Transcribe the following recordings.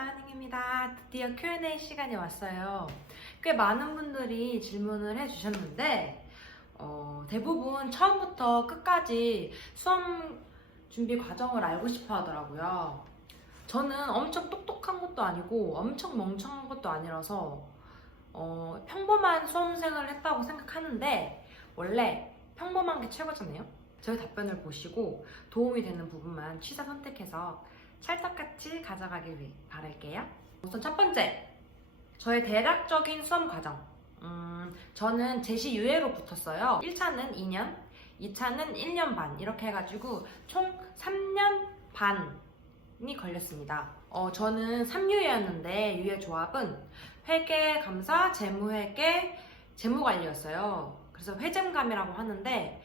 아은행입니다. 드디어 Q&A 시간이 왔어요. 꽤 많은 분들이 질문을 해주셨는데 대부분 처음부터 끝까지 수험 준비 과정을 알고 싶어 하더라고요. 저는 엄청 똑똑한 것도 아니고 엄청 멍청한 것도 아니라서 평범한 수험생을 했다고 생각하는데 원래 평범한 게 최고잖아요. 저희 답변을 보시고 도움이 되는 부분만 취사 선택해서 찰떡같이 가져가길 바랄게요. 우선 첫 번째, 저의 대략적인 수험 과정. 저는 제시 유예로 붙었어요. 1차는 2년, 2차는 1년 반 이렇게 해가지고 총 3년 반이 걸렸습니다. 저는 3유예였는데 유예 조합은 회계, 감사, 재무회계, 재무관리였어요. 그래서 회잼감이라고 하는데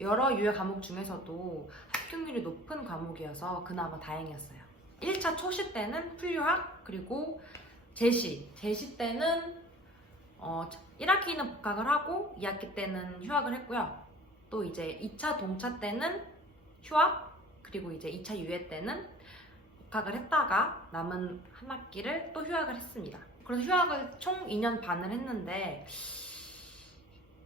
여러 유예 과목 중에서도 합격률이 높은 과목이어서 그나마 다행이었어요. 1차 초시 때는 풀유학, 그리고 제시 때는 1학기는 복학을 하고 2학기 때는 휴학을 했고요. 또 이제 2차 동차 때는 휴학, 그리고 이제 2차 유예 때는 복학을 했다가 남은 한 학기를 또 휴학을 했습니다. 그래서 휴학을 총 2년 반을 했는데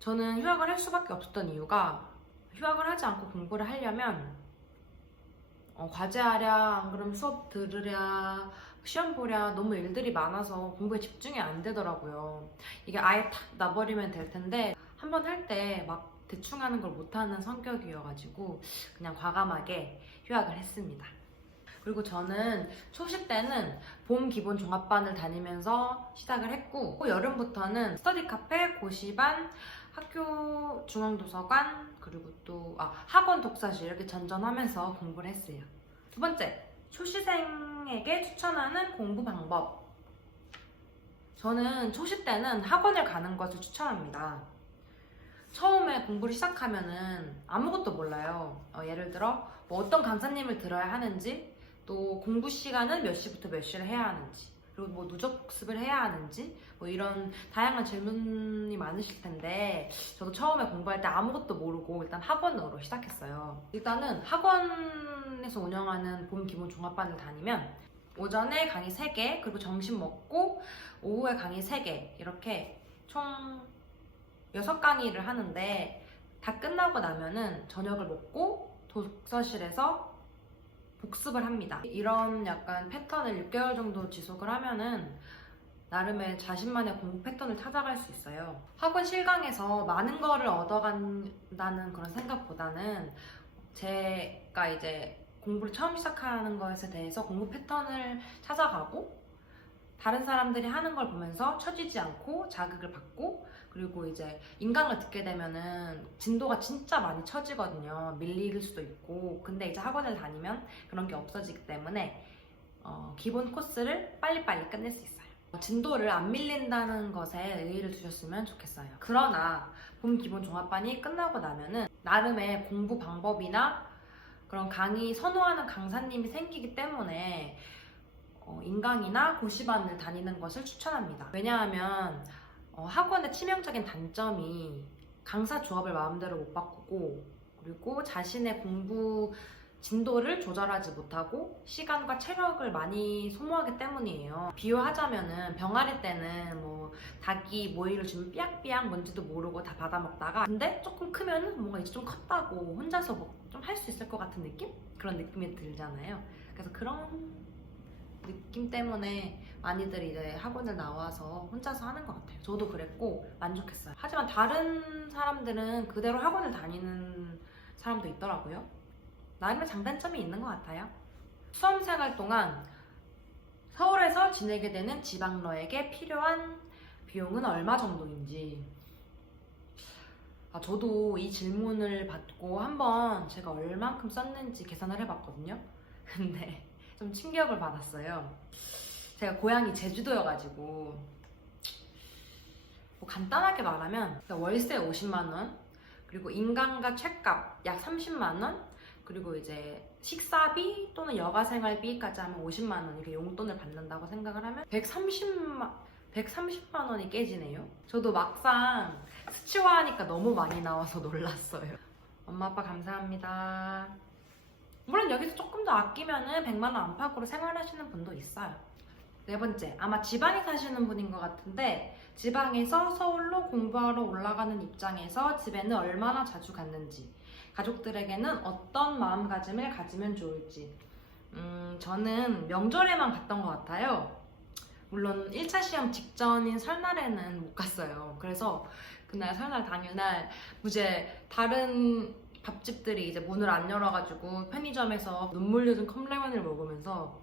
저는 휴학을 할 수밖에 없었던 이유가 휴학을 하지 않고 공부를 하려면 과제하랴, 안 그러면 수업 들으랴, 시험 보랴 너무 일들이 많아서 공부에 집중이 안 되더라고요. 이게 아예 탁 놔버리면 될 텐데 한 번 할 때 막 대충 하는 걸 못하는 성격이어가지고 그냥 과감하게 휴학을 했습니다. 그리고 저는 초시 때는 봄 기본 종합반을 다니면서 시작을 했고 여름부터는 스터디 카페, 고시반, 학교 중앙도서관, 그리고 또 학원 독서실 이렇게 전전하면서 공부를 했어요. 두 번째, 초시생에게 추천하는 공부 방법. 저는 초시 때는 학원을 가는 것을 추천합니다. 처음에 공부를 시작하면은 아무것도 몰라요. 예를 들어 뭐 어떤 강사님을 들어야 하는지, 또 공부 시간은 몇 시부터 몇 시를 해야 하는지, 그리고 뭐 누적습을 해야 하는지, 뭐 이런 다양한 질문이 많으실 텐데 저도 처음에 공부할 때 아무것도 모르고 일단 학원으로 시작했어요. 일단은 학원에서 운영하는 봄 기본 종합반을 다니면 오전에 강의 3개, 그리고 점심 먹고 오후에 강의 3개 이렇게 총 6강의를 하는데 다 끝나고 나면은 저녁을 먹고 독서실에서 복습을 합니다. 이런 약간 패턴을 6개월 정도 지속을 하면은 나름의 자신만의 공부 패턴을 찾아갈 수 있어요. 학원 실강에서 많은 거를 얻어간다는 그런 생각보다는 제가 이제 공부를 처음 시작하는 것에 대해서 공부 패턴을 찾아가고 다른 사람들이 하는 걸 보면서 처지지 않고 자극을 받고, 그리고 이제 인강을 듣게 되면은 진도가 진짜 많이 처지거든요. 밀릴 수도 있고. 근데 이제 학원을 다니면 그런 게 없어지기 때문에 기본 코스를 빨리빨리 끝낼 수 있어요. 진도를 안 밀린다는 것에 의의를 두셨으면 좋겠어요. 그러나 봄 기본 종합반이 끝나고 나면은 나름의 공부 방법이나 그런 강의 선호하는 강사님이 생기기 때문에 인강이나 고시반을 다니는 것을 추천합니다. 왜냐하면 학원의 치명적인 단점이 강사 조합을 마음대로 못 바꾸고, 그리고 자신의 공부 진도를 조절하지 못하고 시간과 체력을 많이 소모하기 때문이에요. 비유하자면은 병아리 때는 뭐 닭이 모이를 주면 삐약삐약 뭔지도 모르고 다 받아먹다가, 근데 조금 크면은 뭔가 이제 좀 컸다고 혼자서 뭐 좀 할 수 있을 것 같은 느낌? 그런 느낌이 들잖아요. 그래서 그런 느낌 때문에 많이들 이제 학원을 나와서 혼자서 하는 것 같아요. 저도 그랬고 만족했어요. 하지만 다른 사람들은 그대로 학원을 다니는 사람도 있더라고요. 나름의 장단점이 있는 것 같아요. 수험생활 동안 서울에서 지내게 되는 지방러에게 필요한 비용은 얼마 정도인지. 저도 이 질문을 받고 한번 제가 얼만큼 썼는지 계산을 해봤거든요. 근데 좀 충격을 받았어요. 제가 고향이 제주도여가지고 뭐 간단하게 말하면 월세 50만원, 그리고 인강과 책값 약 30만원, 그리고 이제 식사비 또는 여가생활비까지 하면 50만원 이렇게 용돈을 받는다고 생각을 하면 130만 원이 깨지네요. 저도 막상 수치화하니까 너무 많이 나와서 놀랐어요. 엄마 아빠 감사합니다. 물론 여기서 조금 더 아끼면은 100만 원 안팎으로 생활하시는 분도 있어요. 네 번째, 아마 지방에 사시는 분인 것 같은데 지방에서 서울로 공부하러 올라가는 입장에서 집에는 얼마나 자주 갔는지, 가족들에게는 어떤 마음가짐을 가지면 좋을지. 저는 명절에만 갔던 것 같아요. 물론 1차 시험 직전인 설날에는 못 갔어요. 그래서 그날 설날 당일날 이제 다른 밥집들이 이제 문을 안 열어가지고 편의점에서 눈물 려준 컵라면을 먹으면서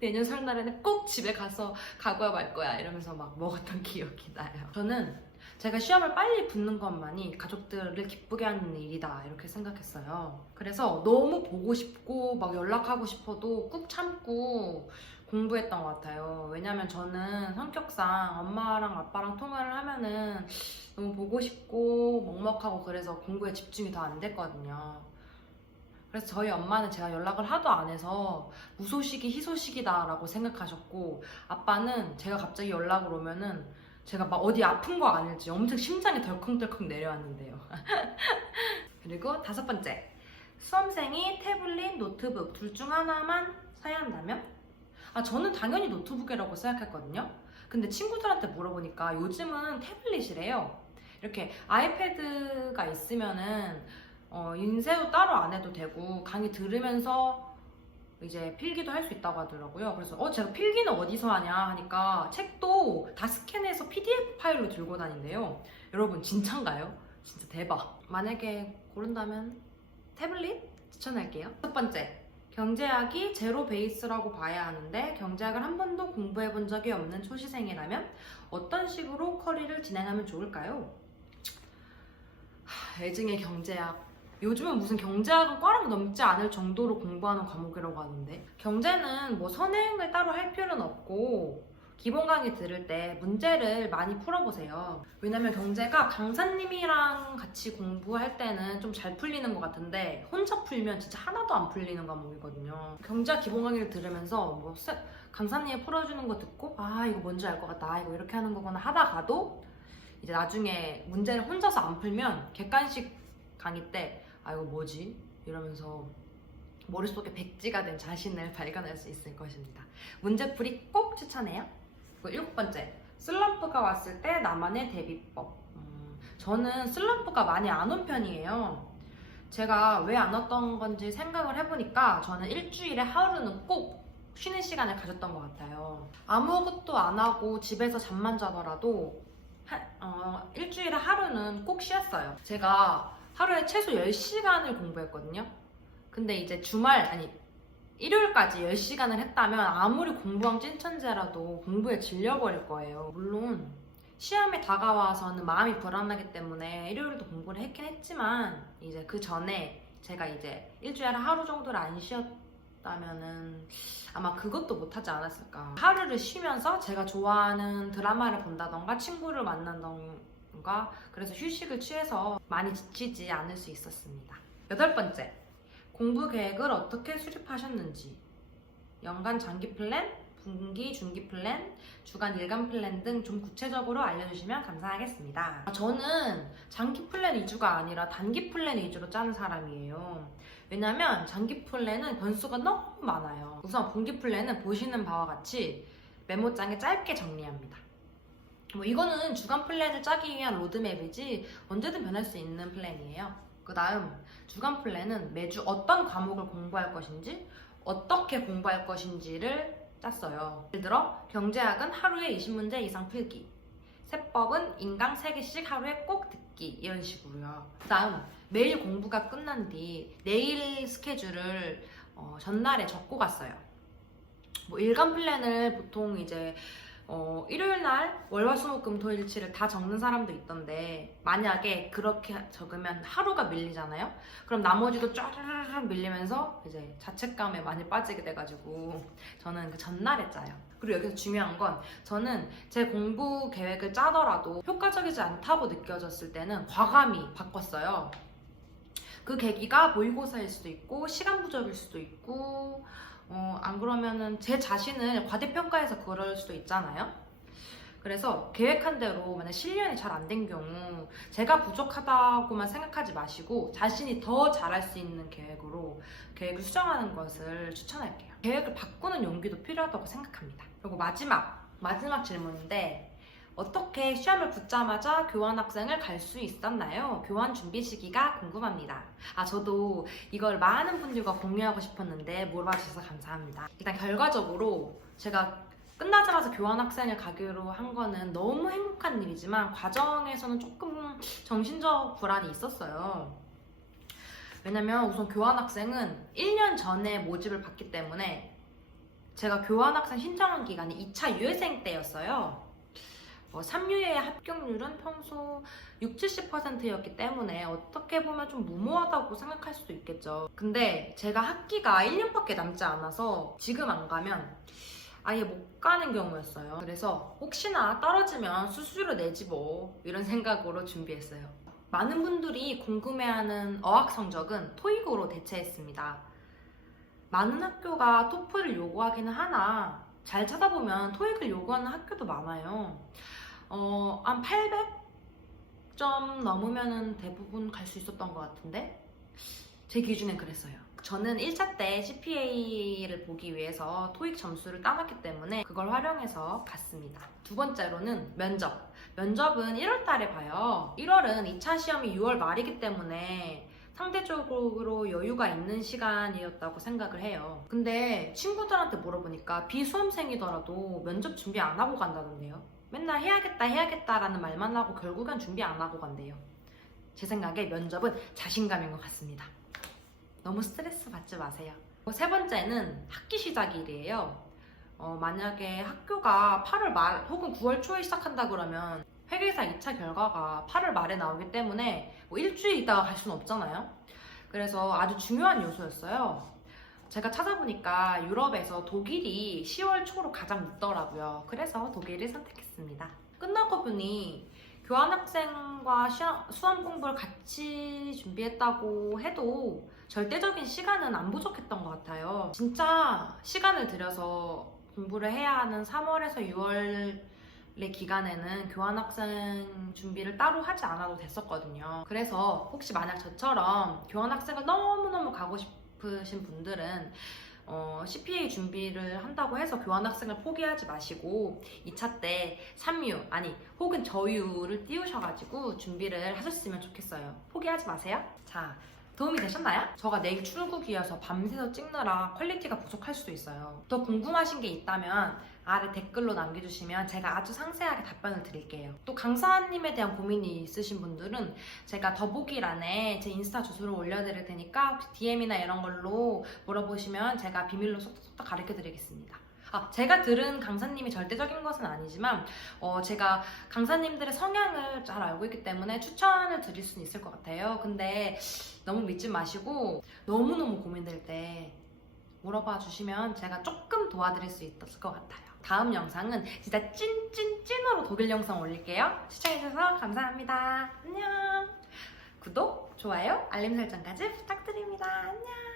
내년 설날에는 꼭 집에 가서 가고야 말 거야 이러면서 막 먹었던 기억이 나요. 저는 제가 시험을 빨리 붙는 것만이 가족들을 기쁘게 하는 일이다 이렇게 생각했어요. 그래서 너무 보고 싶고 막 연락하고 싶어도 꾹 참고 공부했던 것 같아요. 왜냐면 저는 성격상 엄마랑 아빠랑 통화를 하면은 너무 보고 싶고 먹먹하고 그래서 공부에 집중이 더 안 됐거든요. 그래서 저희 엄마는 제가 연락을 하도 안 해서 무소식이 희소식이다 라고 생각하셨고, 아빠는 제가 갑자기 연락을 오면은 제가 막 어디 아픈 거 아닐지 엄청 심장이 덜컹덜컹 내려왔는데요. 그리고 5번째, 수험생이 태블릿, 노트북 둘 중 하나만 사야 한다면? 저는 당연히 노트북이라고 생각했거든요. 근데 친구들한테 물어보니까 요즘은 태블릿이래요. 이렇게 아이패드가 있으면은 인쇄도 따로 안 해도 되고 강의 들으면서 이제 필기도 할 수 있다고 하더라고요. 그래서 제가 필기는 어디서 하냐 하니까 책도 다 스캔해서 PDF 파일로 들고 다닌대요. 여러분 진짠가요? 진짜 대박. 만약에 고른다면 태블릿 추천할게요. 6번째, 경제학이 제로 베이스라고 봐야 하는데 경제학을 한 번도 공부해 본 적이 없는 초시생이라면 어떤 식으로 커리를 진행하면 좋을까요? 애증의 경제학. 요즘은 무슨 경제학은 과랑 넘지 않을 정도로 공부하는 과목이라고 하는데, 경제는 뭐 선행을 따로 할 필요는 없고 기본 강의 들을 때 문제를 많이 풀어보세요. 왜냐면 경제가 강사님이랑 같이 공부할 때는 좀 잘 풀리는 것 같은데 혼자 풀면 진짜 하나도 안 풀리는 과목이거든요. 경제학 기본 강의를 들으면서 뭐 강사님이 풀어주는 거 듣고 이거 뭔지 알 것 같다, 이거 이렇게 하는 거구나 하다가도 이제 나중에 문제를 혼자서 안 풀면 객관식 강의 때 이거 뭐지? 이러면서 머릿속에 백지가 된 자신을 발견할 수 있을 것입니다. 문제풀이 꼭 추천해요. 7번째, 슬럼프가 왔을 때 나만의 대비법. 저는 슬럼프가 많이 안 온 편이에요. 제가 왜 안 왔던 건지 생각을 해보니까 저는 일주일에 하루는 꼭 쉬는 시간을 가졌던 것 같아요. 아무것도 안 하고 집에서 잠만 자더라도 일주일에 하루는 꼭 쉬었어요. 제가 하루에 최소 10시간을 공부했거든요. 근데 이제 일요일까지 10시간을 했다면 아무리 공부왕 찐천재라도 공부에 질려버릴 거예요. 물론 시험이 다가와서는 마음이 불안하기 때문에 일요일도 공부를 했긴 했지만 이제 그 전에 제가 이제 일주일에 하루 정도를 안 쉬었다면은 아마 그것도 못하지 않았을까. 하루를 쉬면서 제가 좋아하는 드라마를 본다던가 친구를 만난다던가 그래서 휴식을 취해서 많이 지치지 않을 수 있었습니다. 8번째, 공부 계획을 어떻게 수립하셨는지, 연간 장기 플랜, 분기, 중기 플랜, 주간, 일간 플랜 등 좀 구체적으로 알려주시면 감사하겠습니다. 저는 장기 플랜 위주가 아니라 단기 플랜 위주로 짜는 사람이에요. 왜냐면 장기 플랜은 변수가 너무 많아요. 우선 분기 플랜은 보시는 바와 같이 메모장에 짧게 정리합니다. 이거는 주간 플랜을 짜기 위한 로드맵이지 언제든 변할 수 있는 플랜이에요. 그 다음 주간 플랜은 매주 어떤 과목을 공부할 것인지, 어떻게 공부할 것인지를 짰어요. 예를 들어 경제학은 하루에 20문제 이상 풀기, 세법은 인강 3개씩 하루에 꼭 듣기, 이런 식으로요. 그 다음 매일 공부가 끝난 뒤 내일 스케줄을 전날에 적고 갔어요. 일간 플랜을 보통 이제 일요일날 월화수목금토일치를 다 적는 사람도 있던데, 만약에 그렇게 적으면 하루가 밀리잖아요. 그럼 나머지도 쫙 밀리면서 이제 자책감에 많이 빠지게 돼가지고 저는 그 전날에 짜요. 그리고 여기서 중요한 건, 저는 제 공부 계획을 짜더라도 효과적이지 않다고 느껴졌을 때는 과감히 바꿨어요. 그 계기가 모의고사일 수도 있고 시간 부족일 수도 있고 안 그러면은 제 자신을 과대평가해서 그럴 수도 있잖아요. 그래서 계획한 대로 만약 실현이 잘 안 된 경우 제가 부족하다고만 생각하지 마시고 자신이 더 잘할 수 있는 계획으로 계획을 수정하는 것을 추천할게요. 계획을 바꾸는 용기도 필요하다고 생각합니다. 그리고 마지막 질문인데 어떻게 시험을 붙자마자 교환학생을 갈 수 있었나요? 교환 준비 시기가 궁금합니다. 저도 이걸 많은 분들과 공유하고 싶었는데 물어봐 주셔서 감사합니다. 일단 결과적으로 제가 끝나자마자 교환학생을 가기로 한 거는 너무 행복한 일이지만 과정에서는 조금 정신적 불안이 있었어요. 왜냐면 우선 교환학생은 1년 전에 모집을 받기 때문에 제가 교환학생 신청한 기간이 2차 유예생 때였어요. 3유의 합격률은 평소 60~70%였기 때문에 어떻게 보면 좀 무모하다고 생각할 수도 있겠죠. 근데 제가 학기가 1년밖에 남지 않아서 지금 안 가면 아예 못 가는 경우였어요. 그래서 혹시나 떨어지면 수수료 내지 뭐 이런 생각으로 준비했어요. 많은 분들이 궁금해하는 어학 성적은 토익으로 대체했습니다. 많은 학교가 토플을 요구하기는 하나 잘 찾아보면 토익을 요구하는 학교도 많아요. 한 800점 넘으면 대부분 갈 수 있었던 것 같은데 제 기준엔 그랬어요. 저는 1차 때 CPA를 보기 위해서 토익 점수를 따놨기 때문에 그걸 활용해서 갔습니다. 두 번째로는 면접. 면접은 1월 달에 봐요. 1월은 2차 시험이 6월 말이기 때문에 상대적으로 여유가 있는 시간이었다고 생각을 해요. 근데 친구들한테 물어보니까 비수험생이더라도 면접 준비 안 하고 간다던데요. 맨날 해야겠다라는 말만 하고 결국엔 준비 안 하고 간대요. 제 생각에 면접은 자신감인 것 같습니다. 너무 스트레스 받지 마세요. 세 번째는 학기 시작일이에요. 만약에 학교가 8월 말 혹은 9월 초에 시작한다 그러면 회계사 2차 결과가 8월 말에 나오기 때문에 일주일 있다가 갈 수는 없잖아요. 그래서 아주 중요한 요소였어요. 제가 찾아보니까 유럽에서 독일이 10월 초로 가장 늦더라고요. 그래서 독일을 선택했습니다. 끝나고 보니 교환학생과 수험 공부를 같이 준비했다고 해도 절대적인 시간은 안 부족했던 것 같아요. 진짜 시간을 들여서 공부를 해야 하는 3월에서 6월의 기간에는 교환학생 준비를 따로 하지 않아도 됐었거든요. 그래서 혹시 만약 저처럼 교환학생을 너무너무 가고 싶으신 분들은 CPA 준비를 한다고 해서 교환학생을 포기하지 마시고 2차 때 3유 혹은 저유를 띄우셔가지고 준비를 하셨으면 좋겠어요. 포기하지 마세요. 자, 도움이 되셨나요? 저가 내일 출국이어서 밤새서 찍느라 퀄리티가 부족할 수도 있어요. 더 궁금하신 게 있다면 아래 댓글로 남겨주시면 제가 아주 상세하게 답변을 드릴게요. 또 강사님에 대한 고민이 있으신 분들은 제가 더보기란에 제 인스타 주소를 올려드릴 테니까 혹시 DM이나 이런 걸로 물어보시면 제가 비밀로 속닥속닥 가르쳐 드리겠습니다. 제가 들은 강사님이 절대적인 것은 아니지만 제가 강사님들의 성향을 잘 알고 있기 때문에 추천을 드릴 수는 있을 것 같아요. 근데 너무 믿지 마시고 너무너무 고민될 때 물어봐 주시면 제가 조금 도와드릴 수 있을 것 같아요. 다음 영상은 진짜 찐으로 독일 영상 올릴게요. 시청해주셔서 감사합니다. 안녕. 구독, 좋아요, 알림 설정까지 부탁드립니다. 안녕.